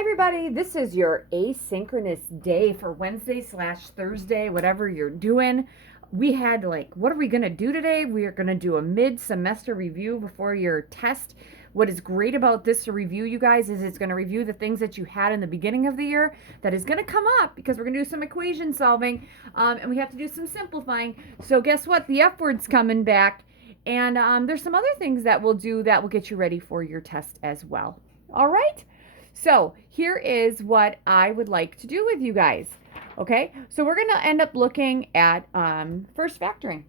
Hi everybody, this is your asynchronous day for Wednesday/Thursday, whatever you're doing. We had what are we going to do today? We are going to do a mid-semester review before your test. What is great about this review, you guys, is it's going to review the things that you had in the beginning of the year that is going to come up because we're going to do some equation solving and we have to do some simplifying. So guess what? The F word's coming back, and there's some other things that we'll do that will get you ready for your test as well. All right? So here is what I would like to do with you guys. Okay, so we're going to end up looking at first factoring.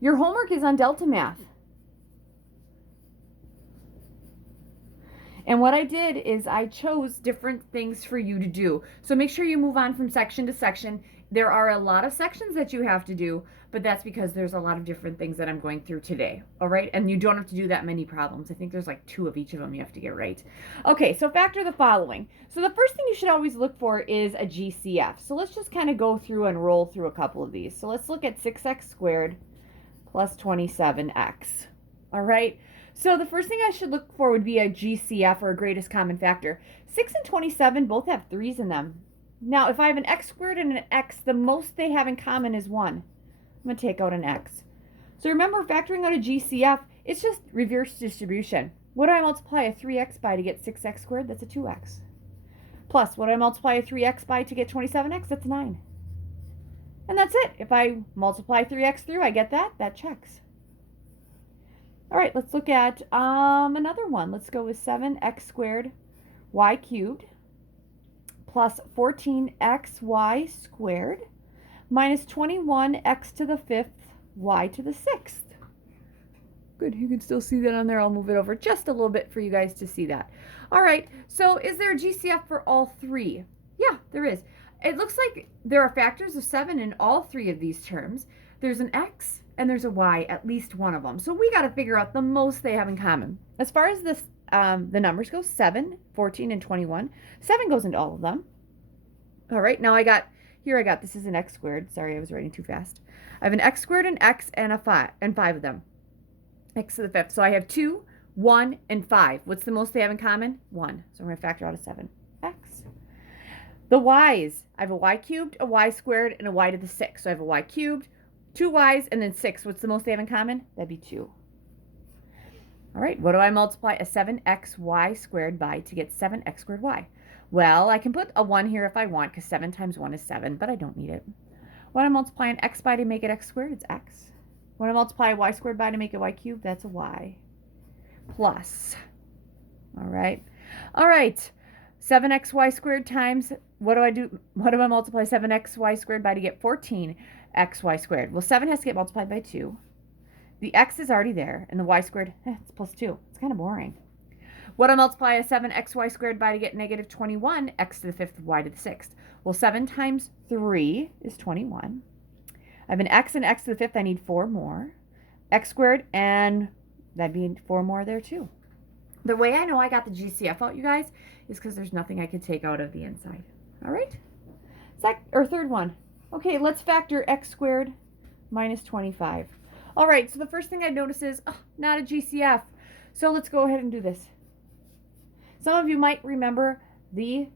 Your homework is on Delta Math. And what I did is I chose different things for you to do. So make sure you move on from section to section. There are a lot of sections that you have to do, but that's because there's a lot of different things that I'm going through today. All right. And you don't have to do that many problems. I think there's like 2 of each of them you have to get right. Okay. So factor the following. So the first thing you should always look for is a GCF. So let's just kind of go through and roll through a couple of these. So let's look at 6x squared plus 27x. All right. So the first thing I should look for would be a GCF, or a greatest common factor. 6 and 27 both have 3's in them. Now, if I have an x squared and an x, the most they have in common is 1. I'm going to take out an x. So remember, factoring out a GCF, it's just reverse distribution. What do I multiply a 3x by to get 6x squared? That's a 2x. Plus, what do I multiply a 3x by to get 27x? That's 9. And that's it. If I multiply 3x through, I get that. That checks. All right, let's look at another one. Let's go with 7x squared y cubed plus 14xy squared minus 21x to the 5th y to the 6th. Good, you can still see that on there. I'll move it over just a little bit for you guys to see that. All right, so is there a GCF for all 3? Yeah, there is. It looks like there are factors of 7 in all 3 of these terms. There's an x and there's a y, at least one of them. So we got to figure out the most they have in common. As far as this, the numbers go, 7, 14, and 21. 7 goes into all of them. All right, now I got, this is an x squared. Sorry, I was writing too fast. I have an x squared, an x, and a 5, and 5 of them. X to the 5th. So I have 2, 1, and 5. What's the most they have in common? 1. So I'm going to factor out a 7. X. The y's. I have a y cubed, a y squared, and a y to the 6th. So I have a y cubed, 2 y's, and then 6. What's the most they have in common? That'd be 2. All right, what do I multiply a 7xy squared by to get 7x squared y? Well, I can put a 1 here if I want, because 7 times 1 is 7, but I don't need it. What do I multiply an x by to make it x squared? It's x. What do I multiply a y squared by to make it y cubed? That's a y. Plus. All right. All right. 7xy squared times, what do I multiply 7xy squared by to get 14xy squared? Well, 7 has to get multiplied by 2. The x is already there, and the y squared, it's plus 2. It's kind of boring. What do I multiply a 7xy squared by to get negative 21, x to the 5th, y to the 6th? Well, 7 times 3 is 21. I have an x and x to the 5th. I need 4 more. X squared, and that'd be 4 more there too. The way I know I got the GCF out, you guys, is because there's nothing I could take out of the inside. All right? Third one. Okay, let's factor x squared minus 25. All right, so the first thing I notice is not a GCF. So let's go ahead and do this. Some of you might remember the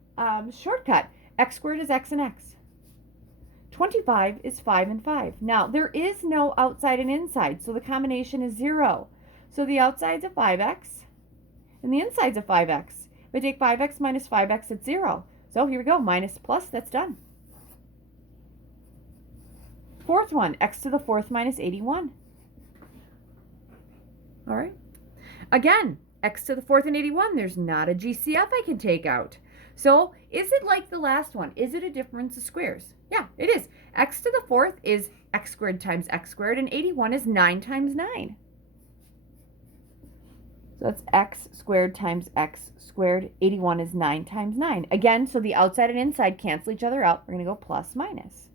shortcut. X squared is x and x. 25 is 5 and 5. Now, there is no outside and inside, so the combination is 0. So the outside's a 5x, and the inside's a 5x. If I take 5x minus 5x, it's 0. So here we go, minus plus, that's done. Fourth one, x to the 4th minus 81. All right. Again, x to the 4th and 81, there's not a GCF I can take out. So is it like the last one? Is it a difference of squares? Yeah, it is. X to the 4th is x squared times x squared, and 81 is 9 times 9. So that's x squared times x squared. 81 is 9 times 9. Again, so the outside and inside cancel each other out. We're going to go plus minus.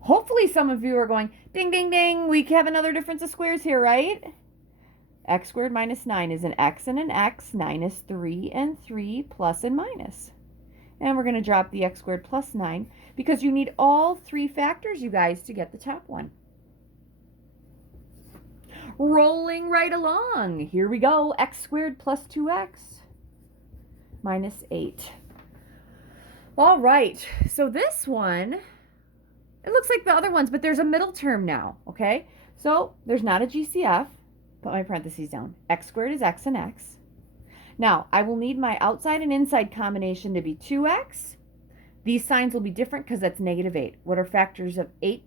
Hopefully some of you are going, ding, ding, ding, we have another difference of squares here, right? X squared minus 9 is an x and an x. 9 is 3 and 3 plus and minus. And we're going to drop the x squared plus 9 because you need all 3 factors, you guys, to get the top one. Rolling right along. Here we go. X squared plus 2x minus 8. All right. So this one, it looks like the other ones, but there's a middle term now, okay? So there's not a GCF. Put my parentheses down. X squared is x and x. Now, I will need my outside and inside combination to be 2x. These signs will be different because that's negative 8. What are factors of 8?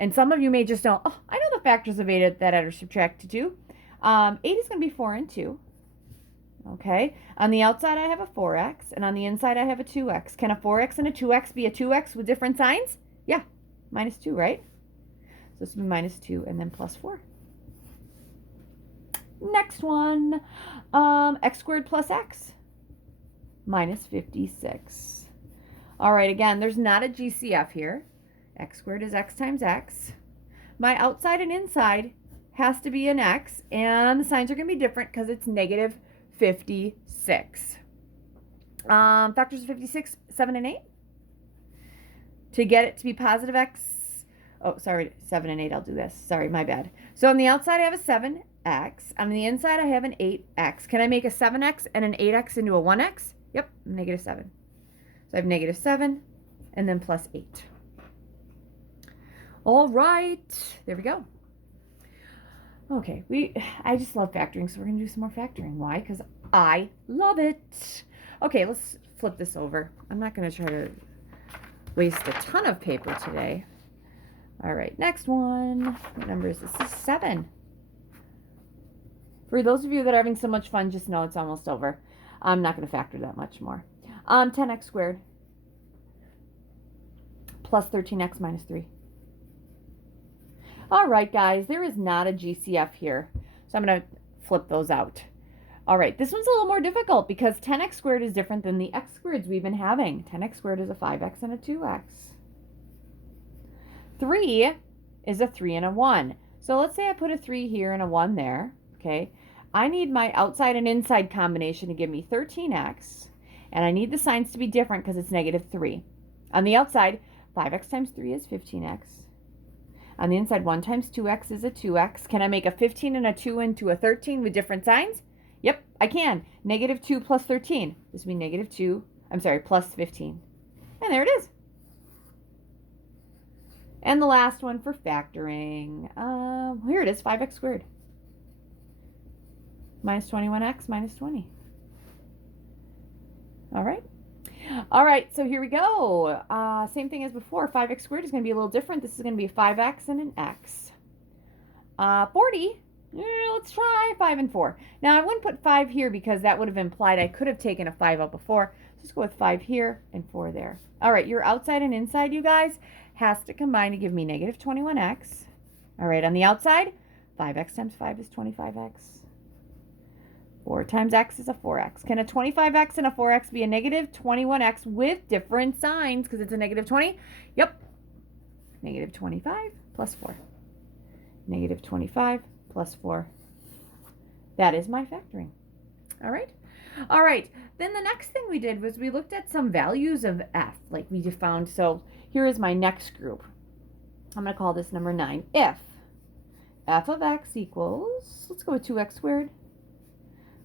And some of you may just know, oh, I know the factors of 8 that add or subtract to 2. 8 is going to be 4 and 2. Okay, on the outside I have a 4x, and on the inside I have a 2x. Can a 4x and a 2x be a 2x with different signs? Yeah, minus 2, right? So this will be minus 2 and then plus 4. Next one, x squared plus x minus 56. All right, again, there's not a GCF here. X squared is x times x. My outside and inside has to be an x, and the signs are going to be different because it's negative 56. Factors of 56, 7 and 8. To get it to be positive x, oh, sorry, 7 and 8, I'll do this. Sorry, my bad. So on the outside I have a 7x. On the inside I have an 8x. Can I make a 7x and an 8x into a 1x? Yep, negative 7. So I have negative 7 and then plus 8. All right, there we go. Okay, I just love factoring, so we're going to do some more factoring. Why? Because I love it. Okay, let's flip this over. I'm not going to try to waste a ton of paper today. All right, next one. What number is this? This is 7. For those of you that are having so much fun, just know it's almost over. I'm not going to factor that much more. 10x squared plus 13x minus 3. All right, guys, there is not a GCF here, so I'm going to flip those out. All right, this one's a little more difficult because 10x squared is different than the x squareds we've been having. 10x squared is a 5x and a 2x. 3 is a 3 and a 1. So let's say I put a 3 here and a 1 there, okay? I need my outside and inside combination to give me 13x, and I need the signs to be different because it's negative 3. On the outside, 5x times 3 is 15x. On the inside, 1 times 2x is a 2x. Can I make a 15 and a 2 into a 13 with different signs? Yep, I can. Negative 2 plus 13. This would be negative 2, plus 15. And there it is. And the last one for factoring. Here it is, 5x squared. Minus 21x minus 20. All right. All right, so here we go. Same thing as before. 5x squared is going to be a little different. This is going to be a 5x and an x. 40. Let's try 5 and 4. Now, I wouldn't put 5 here because that would have implied I could have taken a 5 out before. Let's go with 5 here and 4 there. All right, your outside and inside, you guys, has to combine to give me negative 21x. All right, on the outside, 5x times 5 is 25x. 4 times x is a 4x. Can a 25x and a 4x be a negative 21x with different signs because it's a negative 20? Yep. Negative 25 plus 4. Negative 25 plus 4. That is my factoring. All right. All right. Then the next thing we did was we looked at some values of f, like we found. So here is my next group. I'm going to call this number 9. If f of x equals, let's go with 2x squared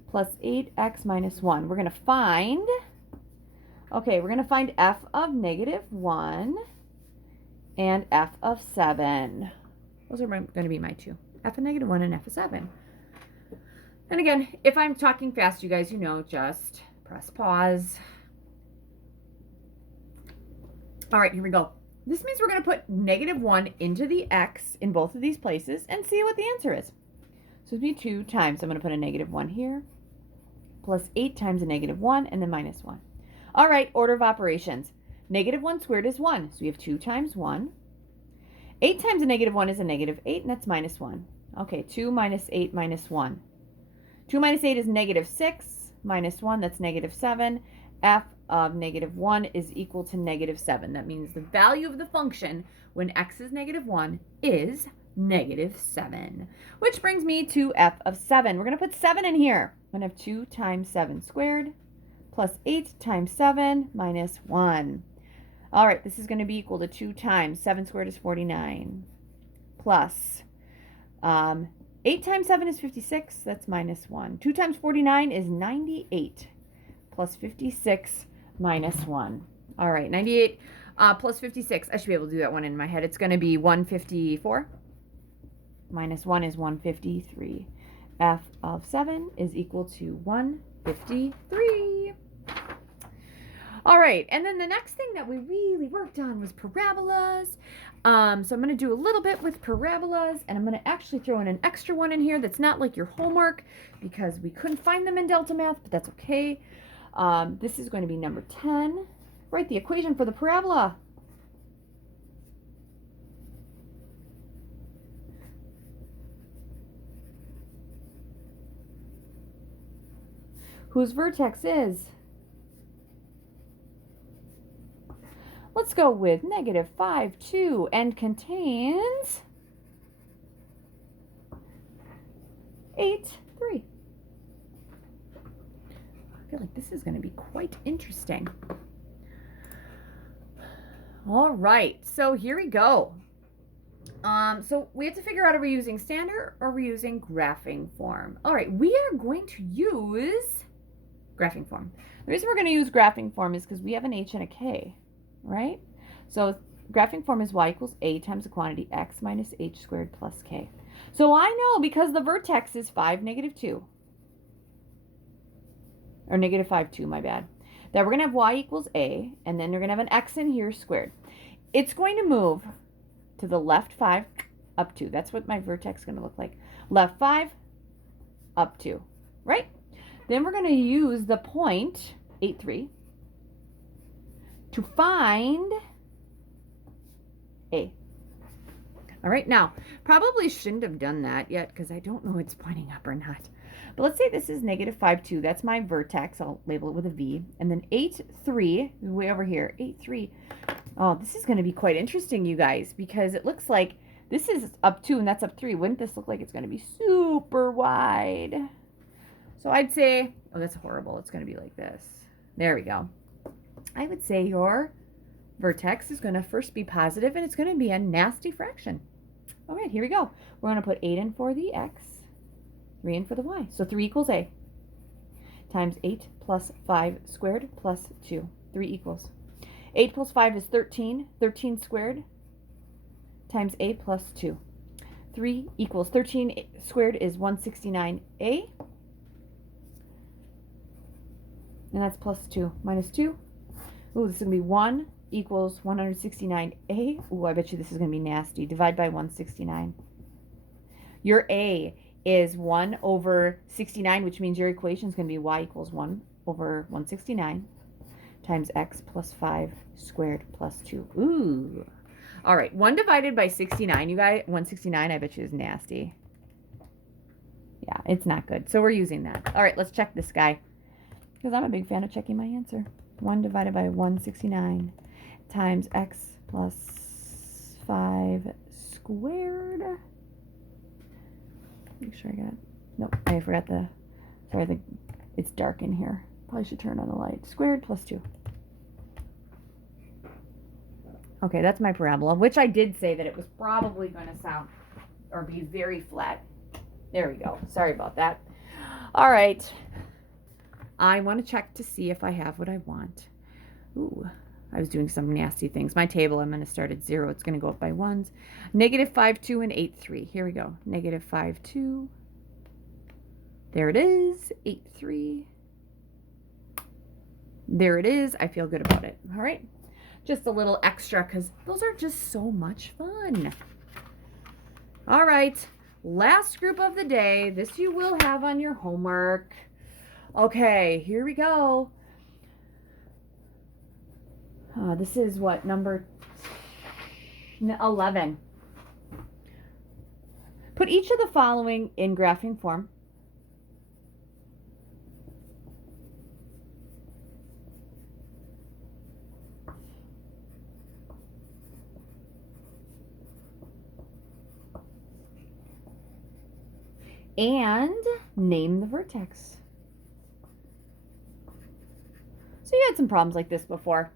plus 8x minus 1. We're going to find, f of negative 1 and f of 7. Those are going to be my two. F of negative 1 and f of 7. And again, if I'm talking fast, you guys, just press pause. All right, here we go. This means we're going to put negative 1 into the x in both of these places and see what the answer is. So it'd be 2 times, I'm going to put a negative 1 here, plus 8 times a negative 1, and then minus 1. All right, order of operations. Negative 1 squared is 1, so we have 2 times 1. 8 times a negative 1 is a negative 8, and that's minus 1. Okay, 2 minus 8 minus 1. 2 minus 8 is negative 6, minus 1, that's negative 7. F of negative 1 is equal to negative 7. That means the value of the function when x is negative 1 is negative 7. Which brings me to f of 7. We're going to put 7 in here. I'm going to have 2 times 7 squared plus 8 times 7 minus 1. All right, this is going to be equal to 2 times 7 squared is 49 plus 8 times 7 is 56. That's minus 1. 2 times 49 is 98. Plus 56 minus 1. All right, 98 plus 56. I should be able to do that one in my head. It's going to be 154. Minus 1 is 153. F of 7 is equal to 153. All right, and then the next thing that we really worked on was parabolas. So I'm going to do a little bit with parabolas, and I'm going to actually throw in an extra one in here that's not like your homework because we couldn't find them in Delta Math, but that's okay. This is going to be number 10. Write the equation for the parabola. Whose vertex is? Let's go with negative 5, 2, and contains 8, 3. I feel like this is going to be quite interesting. All right, so here we go. So we have to figure out, are we using standard or are we using graphing form? All right, we are going to use graphing form. The reason we're going to use graphing form is because we have an h and a k, right? So graphing form is y equals a times the quantity x minus h squared plus k. So I know because the vertex is 5, negative 2, or negative 5, 2, my bad, that we're going to have y equals a, and then you're going to have an x in here squared. It's going to move to the left 5, up 2. That's what my vertex is going to look like. Left 5, up 2, right? Then we're going to use the point, 8, 3, to find a. All right, now, probably shouldn't have done that yet because I don't know if it's pointing up or not. But let's say this is negative 5, 2. That's my vertex. I'll label it with a V. And then 8, 3 is way over here. 8, 3. Oh, this is going to be quite interesting, you guys, because it looks like this is up 2 and that's up 3. Wouldn't this look like it's going to be super wide? So I'd say, oh, that's horrible. It's going to be like this. There we go. I would say your vertex is going to first be positive and it's going to be a nasty fraction. All right, here we go. We're going to put 8 in for the x, 3 in for the y. So 3 equals a times 8 plus 5 squared plus 2. 3 equals. 8 plus 5 is 13. 13 squared times a plus 2. 3 equals 13 squared is 169a. And that's plus 2 minus 2. Ooh, this is going to be 1 equals 169a. Ooh, I bet you this is going to be nasty. Divide by 169. Your a is 1 over 69, which means your equation is going to be y equals 1 over 169 times x plus 5 squared plus 2. Ooh. All right, 1 divided by 69, you guys, 169, I bet you is nasty. Yeah, it's not good. So we're using that. All right, let's check this guy because I'm a big fan of checking my answer. 1 divided by 169 times x plus 5 squared. Make sure I got, nope, I forgot the, sorry, it's dark in here. Probably should turn on the light. Squared plus 2. Okay, that's my parabola, which I did say that it was probably going to sound or be very flat. There we go. Sorry about that. All right. I want to check to see if I have what I want. Ooh, I was doing some nasty things. My table, I'm going to start at 0. It's going to go up by 1s. Negative 5, 2, and 8, 3. Here we go. Negative 5, 2. There it is. 8, 3. There it is. I feel good about it. All right. Just a little extra because those are just so much fun. All right. Last group of the day. This you will have on your homework. Okay, here we go. This is what, number 11. Put each of the following in graphing form. And name the vertex. So you had some problems like this before.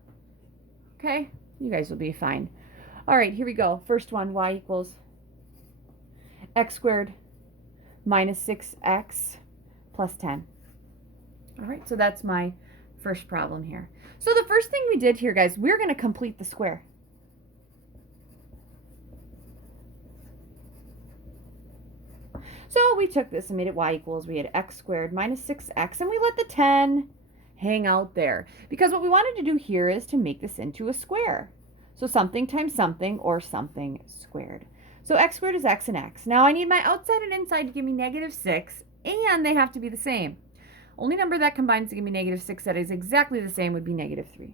Okay, you guys will be fine. All right, here we go. First one, y equals x squared minus 6x plus 10. All right, so that's my first problem here. So the first thing we did here, guys, we're going to complete the square. So we took this and made it y equals, we had x squared minus 6x, and we let the 10 hang out there. Because what we wanted to do here is to make this into a square. So something times something, or something squared. So x squared is x and x. Now I need my outside and inside to give me negative 6, and they have to be the same. Only number that combines to give me negative 6 that is exactly the same would be negative 3.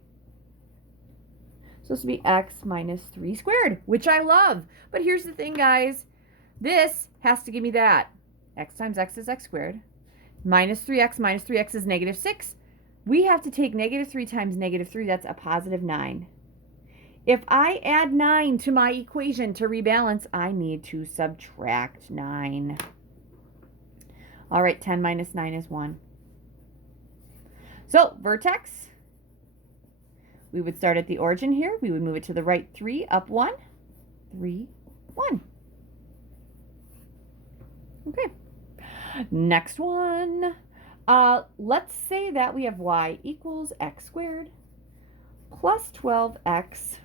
So this would be x minus 3 squared, which I love. But here's the thing, guys. This has to give me that. X times x is x squared. Minus 3x is negative 6. We have to take negative 3 times negative 3. That's a positive 9. If I add 9 to my equation to rebalance, I need to subtract 9. All right, 10 minus 9 is 1. So, vertex, we would start at the origin here. We would move it to the right 3, up 1, 3, 1. Okay, next one. Let's say that we have y equals x squared plus 12x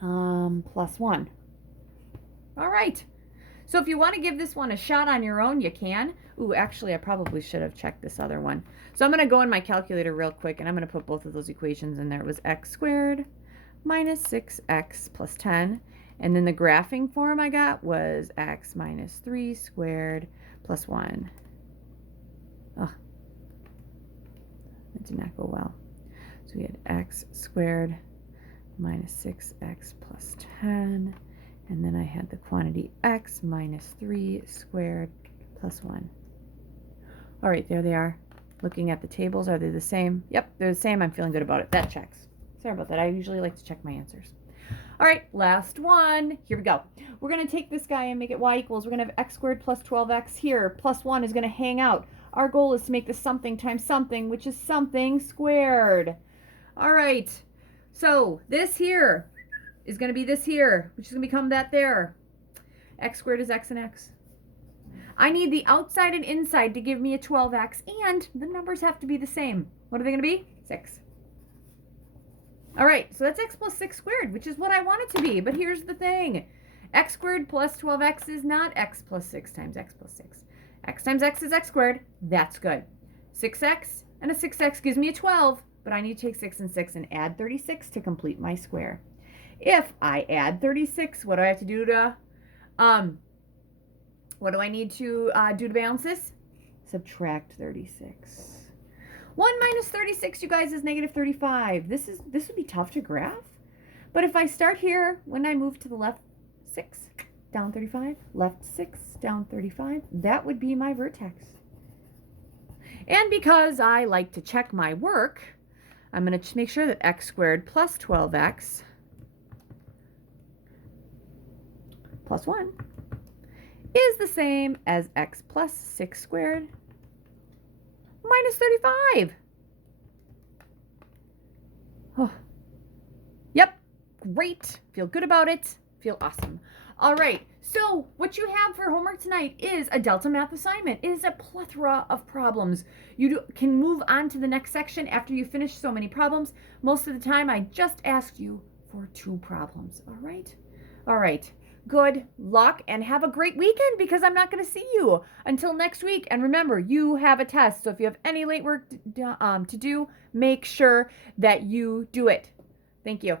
plus 1. All right. So if you want to give this one a shot on your own, you can. Ooh, actually, I probably should have checked this other one. So I'm going to go in my calculator real quick, and I'm going to put both of those equations in there. It was x squared minus 6x plus 10. And then the graphing form I got was x minus 3 squared plus 1. Oh, that did not go well. So we had x squared minus 6x plus 10. And then I had the quantity x minus 3 squared plus 1. All right, there they are. Looking at the tables, are they the same? Yep, they're the same. I'm feeling good about it. That checks. Sorry about that. I usually like to check my answers. All right, last one. Here we go. We're going to take this guy and make it y equals. We're going to have x squared plus 12x here. Plus 1 is going to hang out. Our goal is to make this something times something, which is something squared. All right, so this here is going to be this here, which is going to become that there. X squared is x and x. I need the outside and inside to give me a 12x, and the numbers have to be the same. What are they going to be? 6. All right, so that's x plus 6 squared, which is what I want it to be. But here's the thing. X squared plus 12x is not x plus 6 times x plus 6. X times x is x squared. That's good. 6x and a 6x gives me a 12, but I need to take 6 and 6 and add 36 to complete my square. If I add 36, what do I have to do to, what do I need to do to balance this? Subtract 36. 1 minus 36, you guys, is negative 35. This would be tough to graph. But if I start here, when I move to the left 6, down 35, left 6, down 35, that would be my vertex. And because I like to check my work, I'm going to make sure that x squared plus 12x plus 1 is the same as x plus 6 squared minus 35. Oh. Yep, great. Feel good about it. Feel awesome. All right, so what you have for homework tonight is a Delta Math assignment. It is a plethora of problems. You can move on to the next section after you finish so many problems. Most of the time, I just asked you for 2 problems, all right? All right. Good luck and have a great weekend, because I'm not going to see you until next week. And remember, you have a test. So if you have any late work to do, make sure that you do it. Thank you.